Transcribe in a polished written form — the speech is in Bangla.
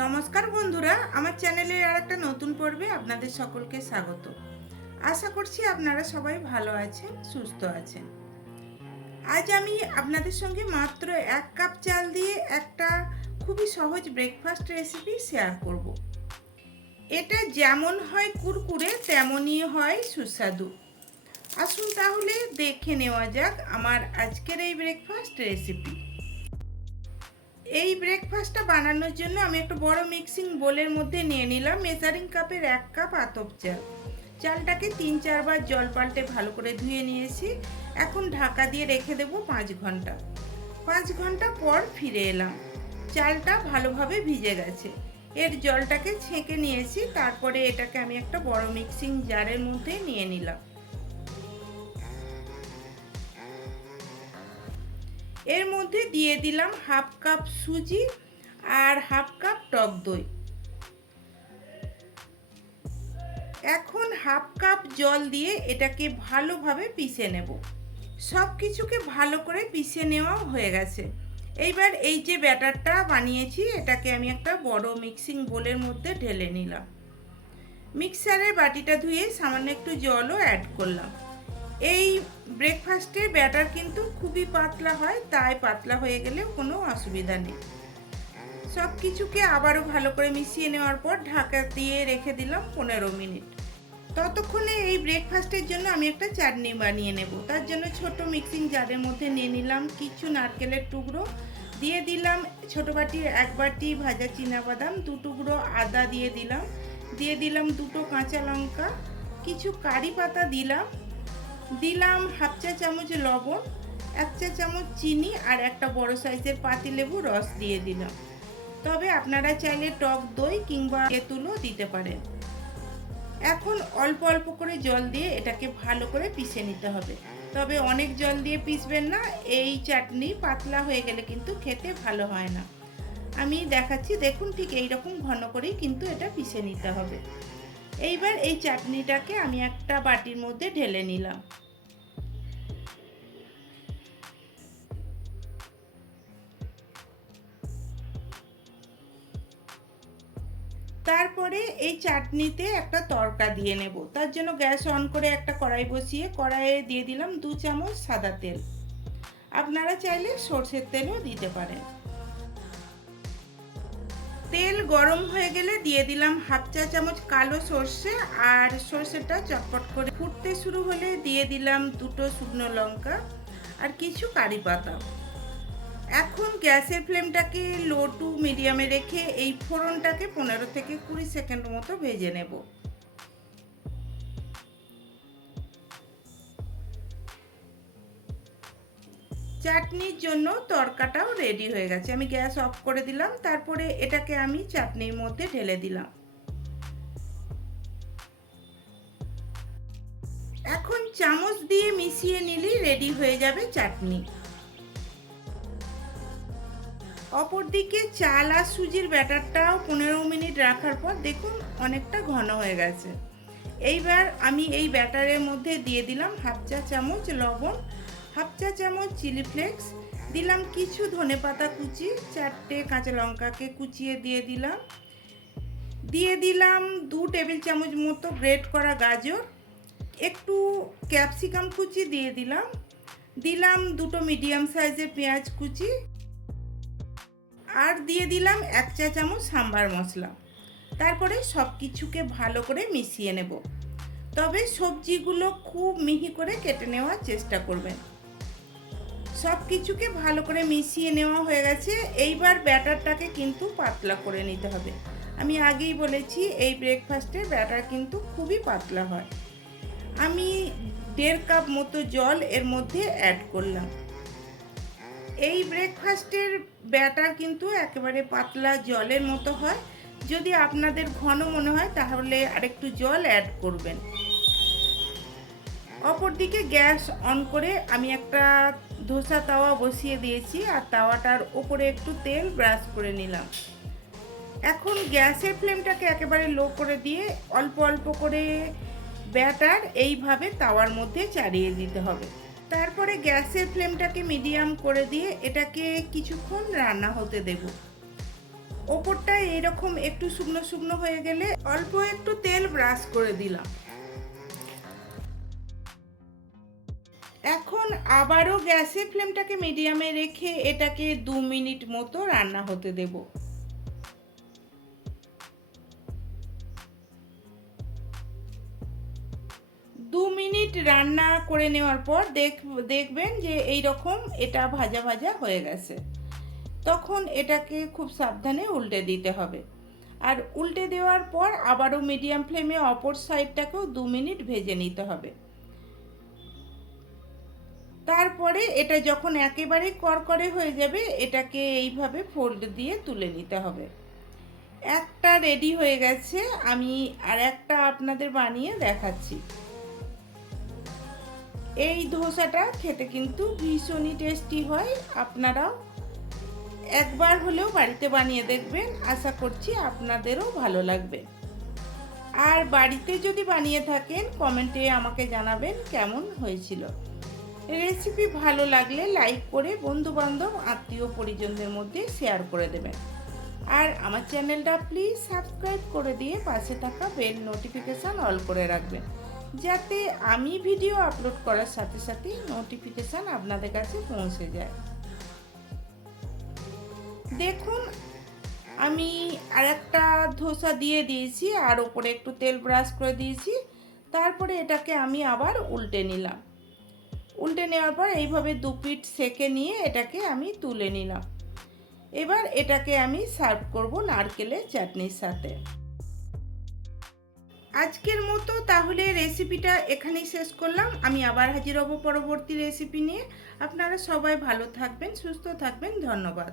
নমস্কার বন্ধুরা, আমার চ্যানেলের আর একটা নতুন পর্বে আপনাদের সকলকে স্বাগত। আশা করছি আপনারা সবাই ভালো আছেন, সুস্থ আছেন। আজ আমি আপনাদের সঙ্গে মাত্র 1 কাপ চাল দিয়ে একটা খুবই সহজ ব্রেকফাস্ট রেসিপি শেয়ার করব। এটা যেমন হয় কুরকুরে তেমনই হয় সুস্বাদু। আসুন তাহলে দেখে নেওয়া যাক আমার আজকের এই ব্রেকফাস্ট রেসিপি। এই ব্রেকফাস্টটা বানানোর জন্য আমি একটা বড় মিক্সিং বোলের মধ্যে নিয়ে নিলাম মেজারিং কাপের 1 কাপ আতপ চাল। চালটাকে 3-4 বার জল পাল্টে ভালো করে ধুয়ে নিয়েছি। এখন ঢাকা দিয়ে রেখে দেবো 5 ঘন্টা। 5 ঘন্টা পর ফিরে এলাম। চালটা ভালোভাবে ভিজে গেছে। এর জলটাকে ছেঁকে নিয়েছি, তারপরে এটাকে আমি একটা বড় মিক্সিং জারের মধ্যে নিয়ে নিলাম। এর মধ্যে দিয়ে দিলাম হাফ কাপ সুজি আর হাফ কাপ টক দই। এখন হাফ কাপ জল দিয়ে এটাকে ভালোভাবে পিষে নেব। সব কিছুকে ভালো করে পিষে নেওয়া হয়ে গেছে। এইবার এই যে ব্যাটারটা বানিয়েছি এটাকে আমি একটা বড় মিক্সিং বোলের মধ্যে ঢেলে নিলাম। মিক্সারের বাটিটা ধুয়ে সামান্য একটু জলও অ্যাড করলাম। এই ব্রেকফাস্টের ব্যাটার কিন্তু খুবই পাতলা হয়, তাই পাতলা হয়ে গেলেও কোনো অসুবিধা নেই। সব কিছুকে আবারও ভালো করে মিশিয়ে নেওয়ার পর ঢাকা দিয়ে রেখে দিলাম 15 মিনিট। ততক্ষণে এই ব্রেকফাস্টের জন্য আমি একটা চাটনি বানিয়ে নেব। তার জন্য ছোট মিক্সিং জারের মধ্যে নিয়ে নিলাম কিছু নারকেলের টুকরো, দিয়ে দিলাম ছোট বাটির 1 বাটি ভাজা চীনাবাদাম, 2 টুকরো আদা দিয়ে দিলাম 2টো কাঁচা লঙ্কা, কিছু কারি পাতা দিলাম হাফ চা চামচ লবণ, 1 চা চামচ চিনি আর একটা বড় সাইজের পাতিলেবু রস দিয়ে দিলাম। তবে আপনারা চাইলে টক দই কিংবা তেঁতুলও দিতে পারেন। এখন অল্প অল্প করে জল দিয়ে এটাকে ভালো করে পিষে নিতে হবে। তবে অনেক জল দিয়ে পিষবেন না, এই চাটনি পাতলা হয়ে গেলে কিন্তু খেতে ভালো হয় না। আমি দেখাচ্ছি, দেখুন ঠিক এইরকম ঘন করেই কিন্তু এটা পিষে নিতে হবে। এইবার এই চাটনিটাকে আমি একটা বাটির মধ্যে ঢেলে নিলাম। তারপরে এই চাটনিতে একটা তড়কা দিয়ে নেব। তার জন্য গ্যাস অন করে একটা কড়াই বসিয়ে কড়াইয়ে দিয়ে দিলাম 2 চামচ সাদা তেল। আপনারা চাইলে সরষের তেলও দিতে পারেন। তেল গরম হয়ে গেলে দিয়ে দিলাম হাফ চা চামচ কালো সর্ষে, আর সর্ষেটা চটপট করে ফুটতে শুরু হলে দিয়ে দিলাম 2টো শুকনো লঙ্কা আর কিছু কারি পাতা। এখন গ্যাসের ফ্লেমটাকে লো টু মিডিয়ামে রেখে এই ফোড়নটাকে 15 থেকে 20 সেকেন্ড মতো ভেজে নেব। চাটনির জন্য তড়কাটাও রেডি হয়ে গেছে। আমি গ্যাস অফ করে দিলাম, তারপরে এটাকে আমি চাটনির মধ্যে ঢেলে দিলাম। এখন চামচ দিয়ে মিশিয়ে নিলেই রেডি হয়ে যাবে চাটনি। অপরদিকে চাল আর সুজির ব্যাটারটাও 15 মিনিট রাখার পর দেখুন অনেকটা ঘন হয়ে গেছে। এইবার আমি এই ব্যাটারের মধ্যে দিয়ে দিলাম হাফ চা চামচ লবণ, হাফ চা চামচ চিলি ফ্লেক্স, দিলাম কিছু ধনেপাতা কুচি, 4টে কাঁচা লঙ্কাকে কুচিয়ে দিয়ে দিলাম 2 টেবিল চামচ মতো গ্রেট করা গাজর, একটু ক্যাপসিকাম কুচি দিয়ে দিলাম 2টো মিডিয়াম সাইজের পেঁয়াজ কুচি, আর দিয়ে দিলাম 1 চা চামচ সাম্বার মশলা। তারপরে সব কিছুকে ভালো করে মিশিয়ে নেব। তবে সবজিগুলো খুব মিহি করে কেটে নেওয়ার চেষ্টা করবেন। সব কিছুকে ভালো করে মিশিয়ে নেওয়া হয়ে গেছে। এইবার ব্যাটারটাকে কিন্তু পাতলা করে নিতে হবে। আমি আগেই বলেছি এই ব্রেকফাস্টের ব্যাটার কিন্তু খুবই পাতলা হয়। আমি 1.5 কাপ মতো জল এর মধ্যে অ্যাড করলাম। এই ব্রেকফাস্টের ব্যাটার কিন্তু একেবারে পাতলা জলের মতো হয়। যদি আপনাদের ঘন মনে হয় তাহলে আরেকটু জল অ্যাড করবেন। অপরদিকে গ্যাস অন করে আমি একটা ধোসা তাওয়া বসিয়ে দিয়েছি আর তাওয়াটার ওপরে একটু তেল ব্রাশ করে নিলাম। এখন গ্যাসের ফ্লেমটাকে একেবারে লো করে দিয়ে অল্প অল্প করে ব্যাটার এইভাবে তাওয়ার মধ্যে চাড়িয়ে দিতে হবে। তারপরে গ্যাসের ফ্লেমটাকে মিডিয়াম করে দিয়ে এটাকে কিছুক্ষণ রান্না হতে দেব। ওপরটা এরকম একটু শুকনো শুকনো হয়ে গেলে অল্প একটু তেল ব্রাশ করে দিলাম। এখন আবারও গ্যাসের ফ্লেমটাকে মিডিয়ামে রেখে এটাকে 2 মিনিট মতো রান্না হতে দেব। 2 মিনিট রান্না করে নেওয়ার পর দেখবেন যে এই রকম এটা ভাজা ভাজা হয়ে গেছে। তখন এটাকে খুব সাবধানে উল্টে দিতে হবে। আর উল্টে দেওয়ার পর আবারও মিডিয়াম ফ্লেমে অপর সাইডটাকেও 2 মিনিট ভেজে নিতে হবে। তারপরে এটা যখন একেবারে করকরে হয়ে যাবে এটাকে এইভাবে ফোল্ড দিয়ে তুলে নিতে হবে। একটা রেডি হয়ে গেছে, আমি আর একটা আপনাদের বানিয়ে দেখাচ্ছি। এই ধোসাটা খেতে কিন্তু ভীষণই টেস্টি হয়। আপনারাও একবার হলেও বাড়িতে বানিয়ে দেখবেন, আশা করছি আপনাদেরও ভালো লাগবে। আর বাড়িতে যদি বানিয়ে থাকেন কমেন্টে আমাকে জানাবেন কেমন হয়েছিল। রেসিপি ভালো লাগলে লাইক করে বন্ধুবান্ধব আত্মীয় পরিজনদের মধ্যে শেয়ার করে দেবেন। আর আমার চ্যানেলটা প্লিজ সাবস্ক্রাইব করে দিয়ে পাশে থাকা বেল নোটিফিকেশান অল করে রাখবেন, যাতে আমি ভিডিও আপলোড করার সাথে সাথেই নোটিফিকেশান আপনাদের কাছে পৌঁছে যায়। দেখুন আমি আর একটা ধোসা দিয়ে দিয়েছি আর ওপরে একটু তেল ব্রাশ করে দিয়েছি। তারপরে এটাকে আমি আবার উল্টে নিলাম। উল্টে নেওয়ার পর এইভাবে 2 পিঠ সেঁকে নিয়ে এটাকে আমি তুলে নিলাম। এবার এটাকে আমি সার্ভ করব নারকেলের চাটনির সাথে। আজকের মতো তাহলে রেসিপিটা এখানেই শেষ করলাম। আমি আবার হাজির হব পরবর্তী রেসিপি নিয়ে। আপনারা সবাই ভালো থাকবেন, সুস্থ থাকবেন। ধন্যবাদ।